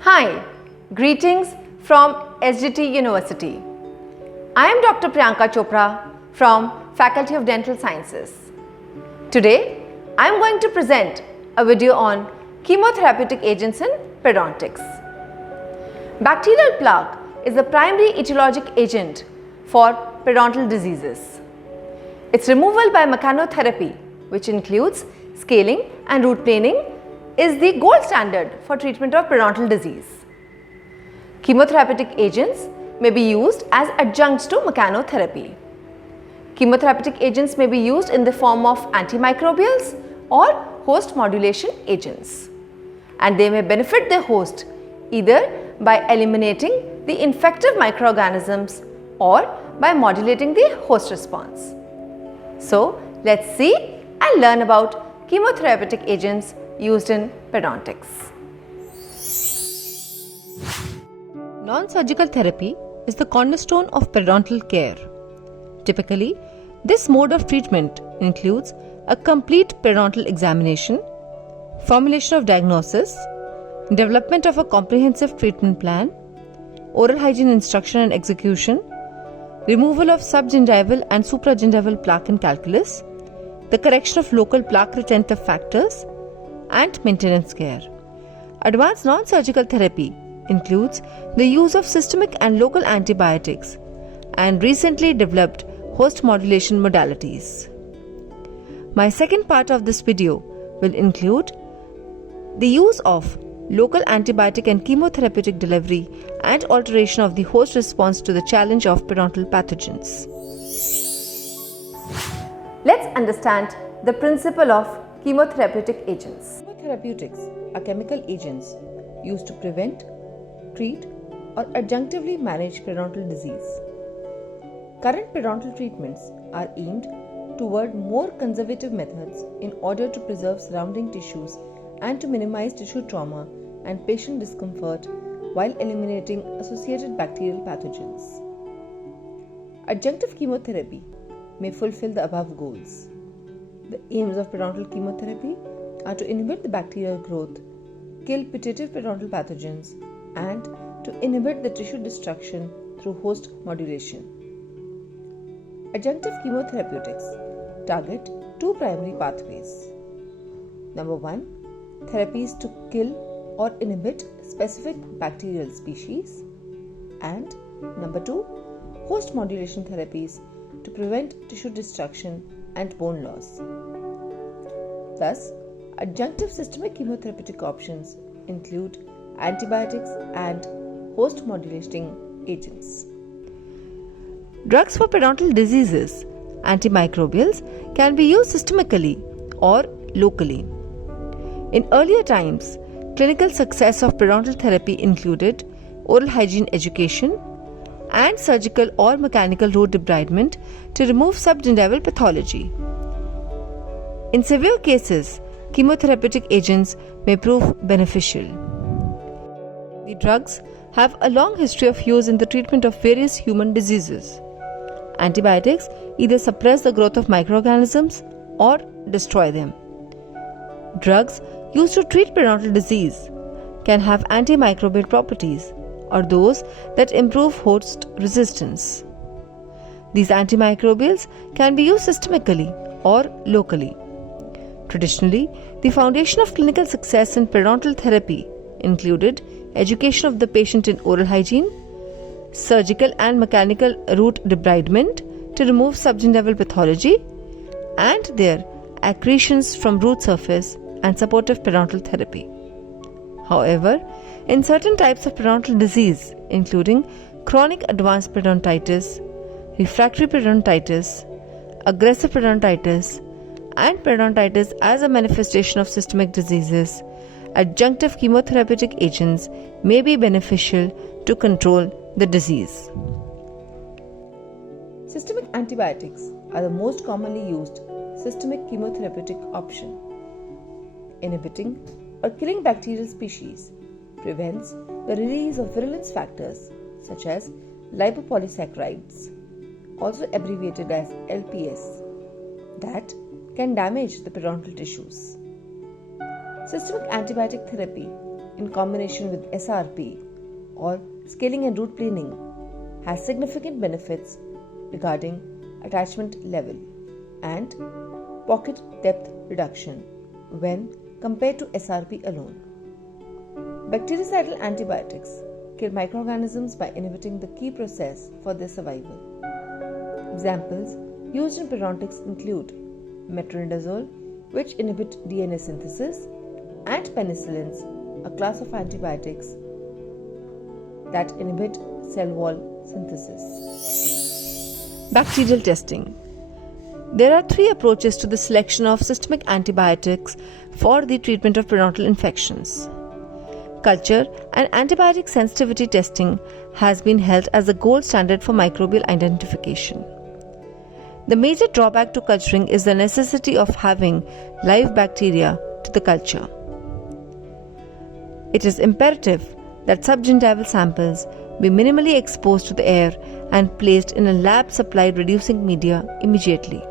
Hi, greetings from SGT University. I am Dr. Priyanka Chopra from Faculty of Dental Sciences. Today, I am going to present a video on chemotherapeutic agents in periodontics. Bacterial plaque is the primary etiologic agent for periodontal diseases. Its removal by mechanotherapy, which includes scaling and root planing, is the gold standard for treatment of periodontal disease. Chemotherapeutic agents may be used as adjuncts to mechanotherapy. Chemotherapeutic agents may be used in the form of antimicrobials or host modulation agents, and they may benefit the host either by eliminating the infective microorganisms or by modulating the host response. So, let's see and learn about chemotherapeutic agents used in periodontics. Non-surgical therapy is the cornerstone of periodontal care. Typically, this mode of treatment includes a complete periodontal examination, formulation of diagnosis, development of a comprehensive treatment plan, oral hygiene instruction and execution, removal of subgingival and supragingival plaque and calculus, the correction of local plaque retentive factors, and maintenance care. Advanced non-surgical therapy includes the use of systemic and local antibiotics and recently developed host modulation modalities. My second part of this video will include the use of local antibiotic and chemotherapeutic delivery and alteration of the host response to the challenge of periodontal pathogens. Let's understand the principle of chemotherapeutic agents. Chemotherapeutics are chemical agents used to prevent, treat, or adjunctively manage periodontal disease. Current periodontal treatments are aimed toward more conservative methods in order to preserve surrounding tissues and to minimize tissue trauma and patient discomfort while eliminating associated bacterial pathogens. Adjunctive chemotherapy may fulfill the above goals. The aims of periodontal chemotherapy are to inhibit the bacterial growth, kill putative periodontal pathogens, and to inhibit the tissue destruction through host modulation. Adjunctive chemotherapeutics target two primary pathways. Number 1, therapies to kill or inhibit specific bacterial species, and number 2, host modulation therapies to prevent tissue destruction and bone loss. Thus, adjunctive systemic chemotherapeutic options include antibiotics and host modulating agents. Drugs for periodontal diseases, antimicrobials, can be used systemically or locally. In earlier times, clinical success of periodontal therapy included oral hygiene education and surgical or mechanical root debridement to remove subgingival pathology. In severe cases, chemotherapeutic agents may prove beneficial. The drugs have a long history of use in the treatment of various human diseases. Antibiotics either suppress the growth of microorganisms or destroy them. Drugs used to treat periodontal disease can have antimicrobial properties or those that improve host resistance. These antimicrobials can be used systemically or locally. Traditionally, the foundation of clinical success in periodontal therapy included education of the patient in oral hygiene, surgical and mechanical root debridement to remove subgingival pathology, and their accretions from root surface and supportive periodontal therapy. However, in certain types of periodontal disease, including chronic advanced periodontitis, refractory periodontitis, aggressive periodontitis, and periodontitis as a manifestation of systemic diseases, adjunctive chemotherapeutic agents may be beneficial to control the disease. Systemic antibiotics are the most commonly used systemic chemotherapeutic option. Inhibiting or killing bacterial species prevents the release of virulence factors such as lipopolysaccharides, also abbreviated as LPS, that can damage the periodontal tissues. Systemic antibiotic therapy in combination with SRP or scaling and root planing has significant benefits regarding attachment level and pocket depth reduction when compared to SRP alone. Bactericidal antibiotics kill microorganisms by inhibiting the key process for their survival. Examples used in periodontics include metronidazole, which inhibit DNA synthesis, and penicillins, a class of antibiotics that inhibit cell wall synthesis. Bacterial testing. There are 3 approaches to the selection of systemic antibiotics for the treatment of periodontal infections. Culture and antibiotic sensitivity testing has been held as the gold standard for microbial identification. The major drawback to culturing is the necessity of having live bacteria to the culture. It is imperative that subgingival samples be minimally exposed to the air and placed in a lab-supplied reducing media immediately.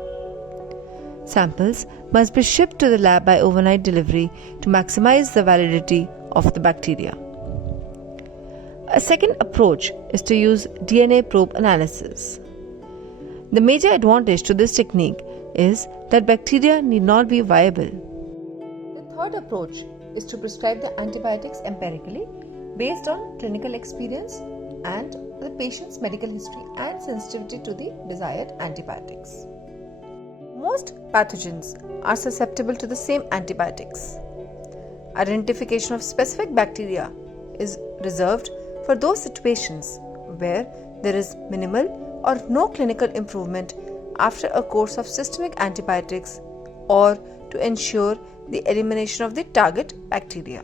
Samples must be shipped to the lab by overnight delivery to maximize the validity of the bacteria. A second approach is to use DNA probe analysis. The major advantage to this technique is that bacteria need not be viable. The third approach is to prescribe the antibiotics empirically based on clinical experience and the patient's medical history and sensitivity to the desired antibiotics. Most pathogens are susceptible to the same antibiotics. Identification of specific bacteria is reserved for those situations where there is minimal or no clinical improvement after a course of systemic antibiotics or to ensure the elimination of the target bacteria.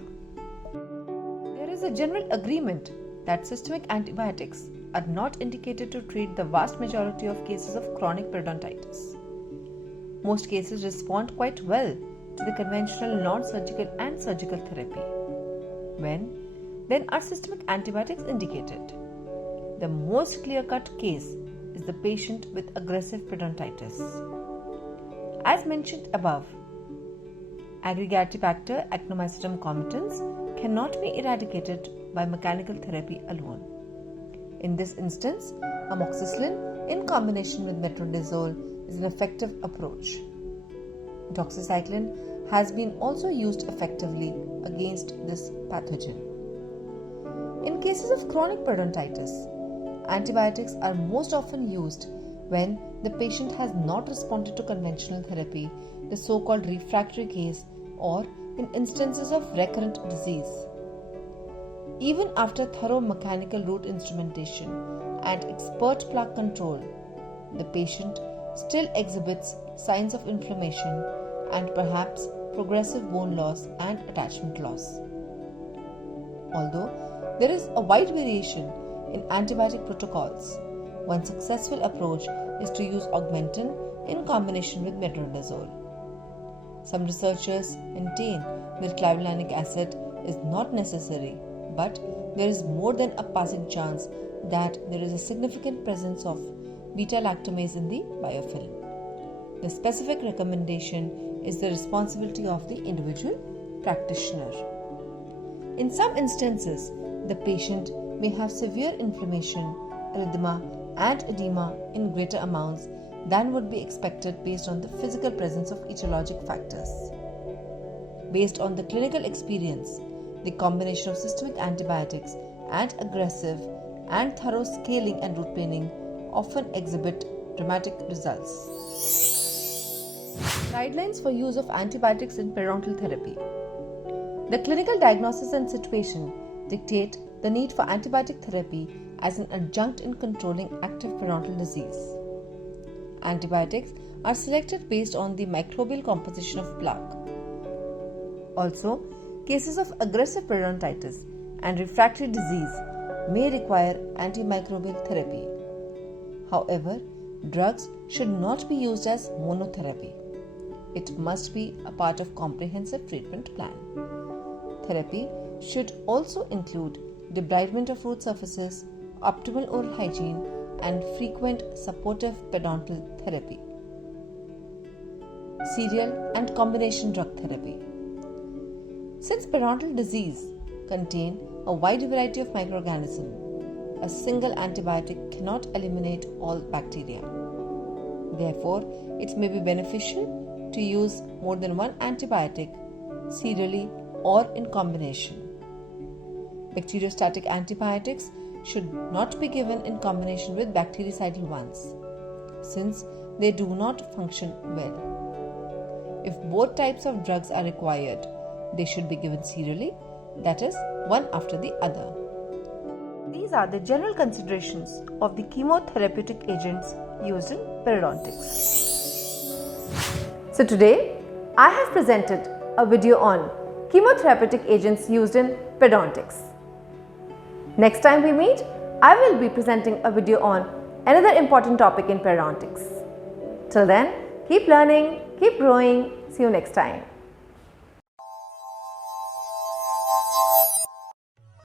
There is a general agreement that systemic antibiotics are not indicated to treat the vast majority of cases of chronic periodontitis. Most cases respond quite well to the conventional non-surgical and surgical therapy. Then are systemic antibiotics indicated? The most clear-cut case is the patient with aggressive periodontitis. As mentioned above, Aggregatibacter actinomycetum comitans cannot be eradicated by mechanical therapy alone. In this instance, amoxicillin in combination with metronidazole is an effective approach. Doxycycline has been also used effectively against this pathogen. In cases of chronic periodontitis, antibiotics are most often used when the patient has not responded to conventional therapy, the so-called refractory case, or in instances of recurrent disease. Even after thorough mechanical root instrumentation and expert plaque control, the patient still exhibits signs of inflammation and perhaps progressive bone loss and attachment loss. Although there is a wide variation in antibiotic protocols, one successful approach is to use augmentin in combination with metronidazole. Some researchers maintain that clavulanic acid is not necessary, but there is more than a passing chance that there is a significant presence of beta-lactamase in the biofilm. The specific recommendation is the responsibility of the individual practitioner. In some instances, the patient may have severe inflammation, erythema, and edema in greater amounts than would be expected based on the physical presence of etiologic factors. Based on the clinical experience, the combination of systemic antibiotics and aggressive and thorough scaling and root planing often exhibit dramatic results. Guidelines for use of antibiotics in periodontal therapy. The clinical diagnosis and situation dictate the need for antibiotic therapy as an adjunct in controlling active periodontal disease. Antibiotics are selected based on the microbial composition of plaque. Also, cases of aggressive periodontitis and refractory disease may require antimicrobial therapy. However, drugs should not be used as monotherapy. It must be a part of comprehensive treatment plan. Therapy should also include debridement of root surfaces, optimal oral hygiene, and frequent supportive periodontal therapy. Serial and combination drug therapy. Since periodontal disease contain a wide variety of microorganisms, a single antibiotic cannot eliminate all bacteria. Therefore, it may be beneficial to use more than one antibiotic serially or in combination. Bacteriostatic antibiotics should not be given in combination with bactericidal ones, since they do not function well. If both types of drugs are required, they should be given serially, that is, one after the other. These are the general considerations of the chemotherapeutic agents used in periodontics. So today, I have presented a video on chemotherapeutic agents used in periodontics. Next time we meet, I will be presenting a video on another important topic in periodontics. Till then, keep learning, keep growing. See you next time.